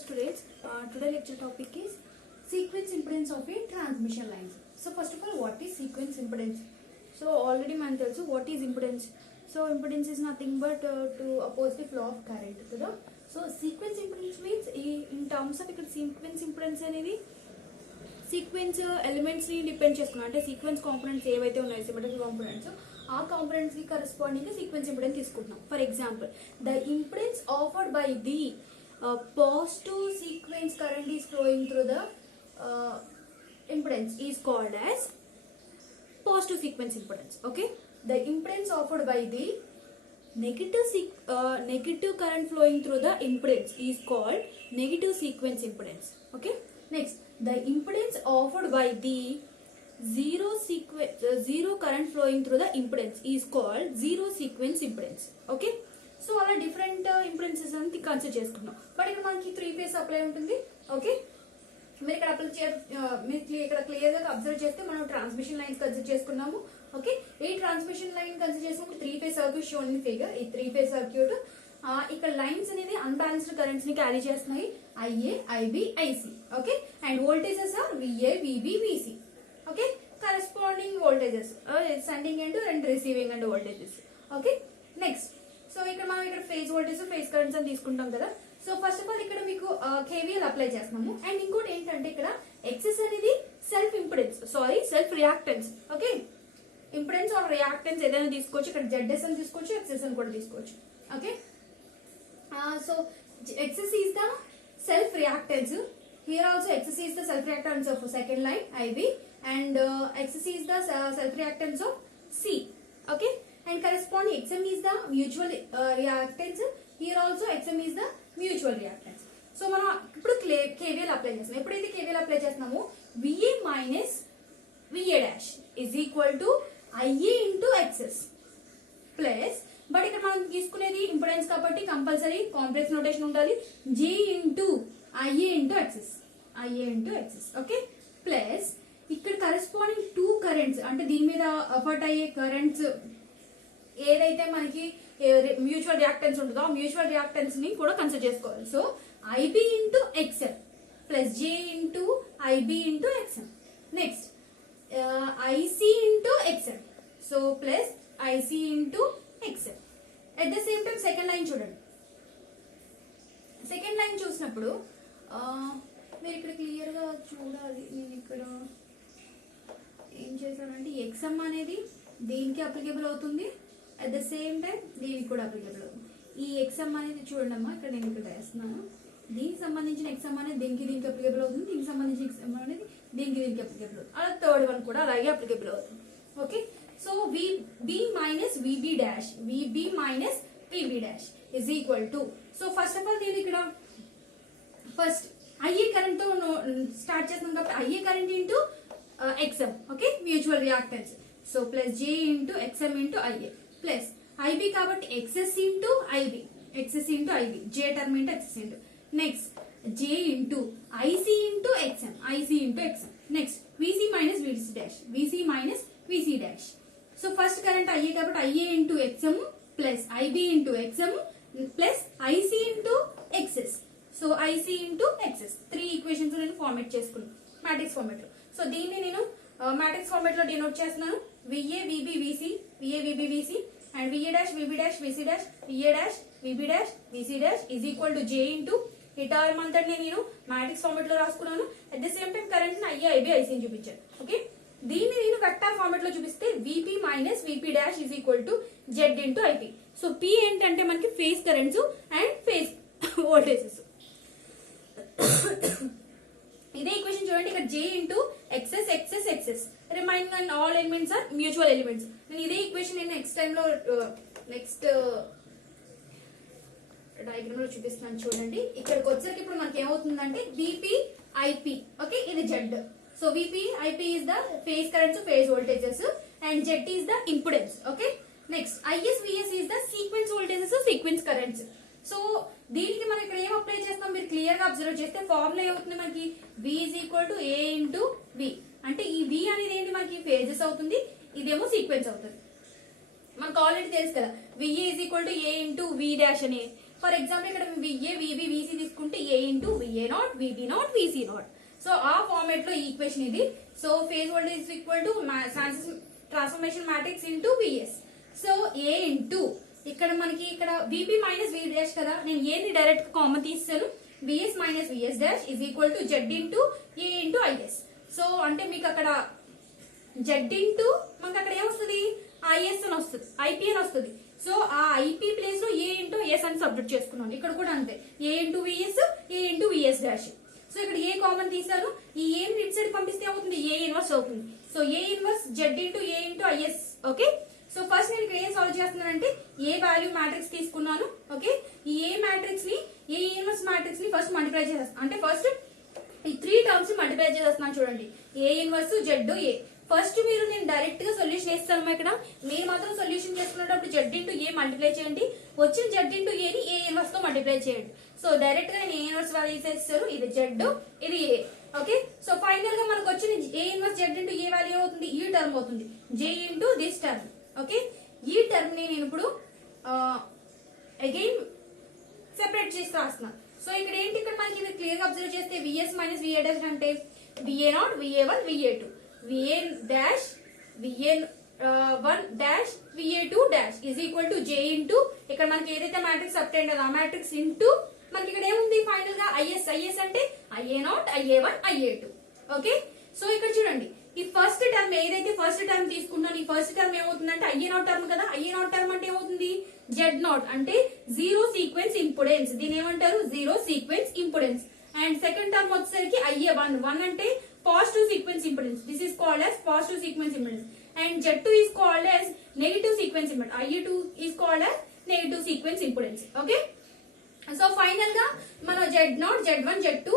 students, today lecture topic is sequence impedance of a transmission lines. So first of all, what is sequence impedance? So already man tells what is impedance. So impedance is nothing but to oppose the flow of current. So sequence impedance means in terms of sequence impedance అనేది sequence elements ని depend చేసుకున్నాం. అంటే sequence components ఏవైతే ఉన్నాయో symmetrical components ఆ components కి corresponding sequence impedance తీసుకుంటున్నాం. For example, the impedance offered by the positive sequence current is flowing through the impedance is called as positive sequence impedance. Okay, the impedance offered by the negative current flowing through the impedance is called negative sequence impedance. Okay, next, the impedance offered by the zero current flowing through the impedance is called zero sequence impedance. Okay, so అలా different ఇంపెడెన్సెస్ అని consider చేసుకున్నాం. But ఇక్కడ మనకి 3 phase supply ఉంటుంది. Okay, మీరు ఇక్కడ clear గా observe చేస్తే మనం ట్రాన్స్మిషన్ లైన్స్ కన్సిడర్ చేసుకున్నాము. ఓకే, ఈ ట్రాన్స్మిషన్ లైన్ కన్సిడర్ చేసుకుంటే 3 phase circuit shown in figure. ఈ 3 ఫేజ్ సర్క్యూట్ ఇక్కడ లైన్స్ అనేది అన్బ్యాలెన్స్డ్ కరెంట్స్ ని క్యారీ చేస్తున్నాయి. IA, IB, IC. Okay, and voltages are VA, VB, VC. Okay, corresponding voltages sending and receiving and voltages. Okay, next, so ఇక్కడ మనం ఇక్కడ phase voltage phase currents అని తీసుకుంటాం కదా. సో ఫస్ట్ ఆఫ్ ఆల్ ఇక్కడ మీకు కేవీఎల్ అప్లై చేస్తున్నాము. And ఇంకోటి ఏంటంటే ఇక్కడ ఎక్సెస్ అనేది self impedance, self reactance. Okay, impedance or reactance ఏదైనా తీసుకోవచ్చు. ఇక్కడ జెడ్ఎస్ అని తీసుకోవచ్చు, ఎక్సెస్ అని కూడా తీసుకోవచ్చు. Okay, so XS is the self reactance. Here also XS is the self reactance of second line IB and XS is the self reactance of C. Okay, and corresponding XM is the mutual reactance. Here also XM is the mutual reactance. So మనం ఇప్పుడు KVL apply చేస్తాం. ఎప్పుడైతే KVL apply చేస్తున్నామో VA minus VA dash is equal to IA into XS plus, but ఇక్కడ మనం తీసుకునేది impedance కాబట్టి compulsory complex notation ఉండాలి. J into IA into XS, IA into XS. Okay, plus ఇక్కడ కరెస్పాండింగ్ 2 కరెంట్స్, అంటే దీని మీద అఫర్ట్ అయ్యే కరెంట్స్ ఏదైతే మనకి మ్యూచువల్ రియాక్టెన్స్ ఉంటుందో ఆ మ్యూచువల్ రియాక్టెన్స్ ని కూడా కన్సిడర్ చేసుకోవాలి. So IB into XM plus J into IB into XM. Next IC into XM, so plus IC into XM. At the same time second line చూడండి. Second line చూసినప్పుడు మీరు ఇక్కడ clear గా చూడాలి. నేను ఇక్కడ ఏం చేశానంటే ఎక్స్ఎం అనేది దీనికి అప్లికేబుల్ అవుతుంది, అట్ ద సేమ్ టైం దీనికి కూడా అప్లికేబుల్ అవుతుంది. ఈ ఎక్స్ఎం అనేది చూడండి అమ్మా, ఇక్కడ నేను ఇక్కడ వేస్తున్నాను. దీనికి సంబంధించిన ఎక్స్ఎం అనేది దీనికి అప్లికేబుల్ అవుతుంది, దీనికి సంబంధించిన ఎక్స్ఎం అనేది దీనికి అప్లికేబుల్ అవుతుంది. అలా థర్డ్ వన్ కూడా అలాగే అప్లికేబుల్ అవుతుంది. Okay, so VB minus VB dash, VB minus VB dash is equal to, so first of all దీని ఇక్కడ ఫస్ట్ ఐఏ కరెంట్ తో స్టార్ట్ చేస్తున్నాం కాబట్టి IA current into XM. Okay, mutual reactance. So plus J into XM into IA plus IB కాబట్టి XS into IB, XS into IB, J term into XS into next J into IC into XM, IC into XM. Next VC minus VC dash, VC minus VC dash. So first current IA కాబట్టి IA into XM plus IB into XM plus IC into XS, so IC into XS. 3 equations నేను format చేసుకున్నాను matrix format లో. సో దీన్ని నేను matrix format లో denote చేస్తున్నాను. VA VB VC, VA VB VC and VA dash VB dash VC dash, VA dash VB dash VC dash is equal to J into ఈ term అంతటిని నేను మ్యాట్రిక్స్ ఫార్మేట్ లో రాసుకున్నాను. At the same time current ని IA IB IC అని చూపించాను. Okay, దీన్ని నేను వెక్టార్ ఫార్మేట్ లో చూపిస్తే VP మైనస్ VP dash is equal to Z into IP. So P ఏంటంటే మనకి phase currents and phase voltages. ఇదే ఈక్వేషన్ చూడండి, ఇక్కడ J into XS XS XS, remaining and all elements are mutual elements. నేను ఇదే ఈక్వేషన్ నేను నెక్స్ట్ టైం లో next diagram లో చూపిస్తున్నాను చూడండి. ఇక్కడికి వచ్చరికి ఇప్పుడు మనకి ఏమవుతుందంటే విపి ఐపి. ఓకే, ఇది Z. So VP IP is the phase currents, phase voltages and Z is the impedance. Okay, next IS VS is the sequence voltages, sequence currents. So దీనికి మనం ఇక్కడ ఏం అప్లై చేస్తాం మీరు క్లియర్ గా observe చేస్తే formula ఏమవుతుంది మనకి V is equal to A into V. అంటే ఈ V అనేది ఏంటి మనకి ఫేజెస్ అవుతుంది, ఇదేమో సీక్వెన్స్ అవుతుంది. మనకు ఆల్రెడీ తెలుసు కదా VA is equal to A into V dash అని. ఫర్ ఎగ్జాంపుల్ ఇక్కడ విఏ విబి విసి తీసుకుంటే A into VA naught VB naught VC naught. So ఆ ఫార్మేట్ లో ఈక్వేషన్ ఇది. So phase voltage is equal to transformation matrix into VS. So A into ఇక్కడ మనకి ఇక్కడ VB minus వి dash కదా, నేను ఏది డైరెక్ట్ కామన్ తీస్తాను, VS minus VS dash is equal to Z into A into IS. So అంటే మీకు అక్కడ జెడ్ ఇంటూ మనకి అక్కడ ఏమొస్తుంది, ఐఎస్ అని వస్తుంది, ఐపీ అని వస్తుంది. సో ఆ ఐపీ ప్లేస్ లో ఏ ఇంటూ ఎస్ అని సబ్జెక్ట్ చేసుకున్నాను. ఇక్కడ కూడా అంతే, ఏ ఇంటూ విఎస్ ఏ ఇంటూ విఎస్ డాష్. సో ఇక్కడ ఏ కామన్ తీసాను, ఈ ఏ ఇటు సైడ్ పంపిస్తే ఏమవుతుంది, ఏ ఇన్వర్స్ అవుతుంది. So A inverse Z into A into is. Okay, so first నేను ఇక్కడ ఏం సాల్వ్ చేస్తున్నానంటే ఏ వాల్యూ మ్యాట్రిక్స్ తీసుకున్నాను. ఓకే, ఈ ఏ మ్యాట్రిక్స్ ని ఏ ఇన్వర్స్ మ్యాట్రిక్స్ ని ఫస్ట్ మల్టిప్లై చేసేస్తాను. అంటే ఫస్ట్ ఈ 3 టర్మ్స్ ని మల్టిప్లై చేసేస్తున్నాను. చూడండి, ఏ ఇన్వర్స్ జెడ్ ఏ. ఫస్ట్ మీరు నేను డైరెక్ట్ గా సొల్యూషన్ వేస్తాను. ఇక్కడ మీరు మాత్రం సొల్యూషన్ చేసుకునేటప్పుడు జెడ్ ఇంటూ ఏ మల్టిప్లై చేయండి, వచ్చిన జెడ్ ఇంటూ ఏని ఏ ఇన్వర్స్ తో మల్టిప్లై చేయండి. సో డైరెక్ట్ గా నేను ఏ ఇన్వర్స్ వాల్యూస్ వేస్తారు, ఇది జెడ్ ఇది ఏ. ఓకే, సో ఫైనల్ గా మనకు వచ్చిన ఏ ఇన్వర్స్ జెడ్ ఇంటూ ఏ వాల్యూ అవుతుంది, ఈ టర్మ్ అవుతుంది, J into this term. Okay, ఈ టర్మ్ ని నేను ఇప్పుడు అగైన్ సెపరేట్ చేసి రాస్తున్నాను. సో ఇక్కడ ఏంటి, ఇక్కడ మనకి మీరు క్లియర్ గా అబ్జర్వ్ చేస్తే విఎస్ మైనస్ విఏ డాష్ అంటే VA naught VA one VA two VA dash VA one dash VA two dash is equal to J into ఇక్కడ మనకి ఏదైతే మ్యాట్రిక్స్ అప్టైన్ ఆ మ్యాట్రిక్స్ ఇంటూ మనకి ఇక్కడ ఏముంది ఫైనల్ గా ఐఎస్. ఐఎస్ అంటే IA naught IA one IA two. Okay, so ఇక్కడ చూడండి, ఈ ఫస్ట్ టర్మ్ ఏదైతే ఫస్ట్ టర్మ్ తీసుకున్నాను, ఈ ఫస్ట్ టర్మ్ ఏమవుతుందంటే ఐఏ నాట్ టర్మ్ కదా, ఐఏ నాట్ టర్మ్ అంటే ఏమవుతుంది, జెడ్ నాట్ అంటే జీరో సీక్వెన్స్ ఇంపుడెన్స్, దీని ఏమంటారు zero sequence impedance. And second term వచ్చేసరికి ఐఏ వన్, వన్ అంటే positive sequence impedance, this is called as positive sequence impedance. And Z two is called as negative sequence impedance, I A two is called as negative sequence impedance. Okay, so final గా మనం Z naught Z one Z two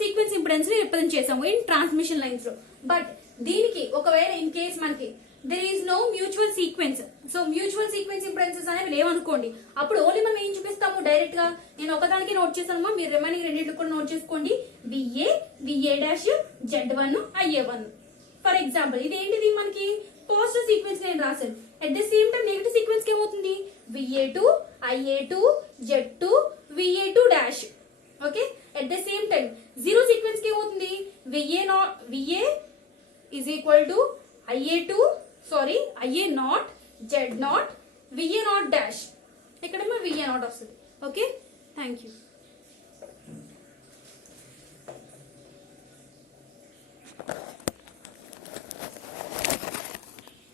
sequence impedance ని represent చేసాము in transmission lines లో. But దీనికి ఒకవేళ in case మనకి there is no mutual sequence, so mutual sequence impedances అనేవి లేవనుకోండి, అప్పుడు ఓన్లీ మనం ఏం చూపిస్తాము డైరెక్ట్ గా, నేను ఒకదానికి నోట్ చేశాను, మీరు రిమైనింగ్ రెండింటికి కూడా నోట్ చేసుకోండి, V A V A dash Z one I A one. For example ఇది ఏంటిది మనకి పాజిటివ్ సీక్వెన్స్ నేను రాశాను. At the same time negative sequence కి ఏమవుతుంది, V A two I A two Z two V A two dash. Okay, at the same time zero sequence కి ఏమవుతుంది, V A naught V A is equal to I A two sorry I A naught Z naught V A naught dash, ఇక్కడ V A naught వస్తుంది. Okay, thank you.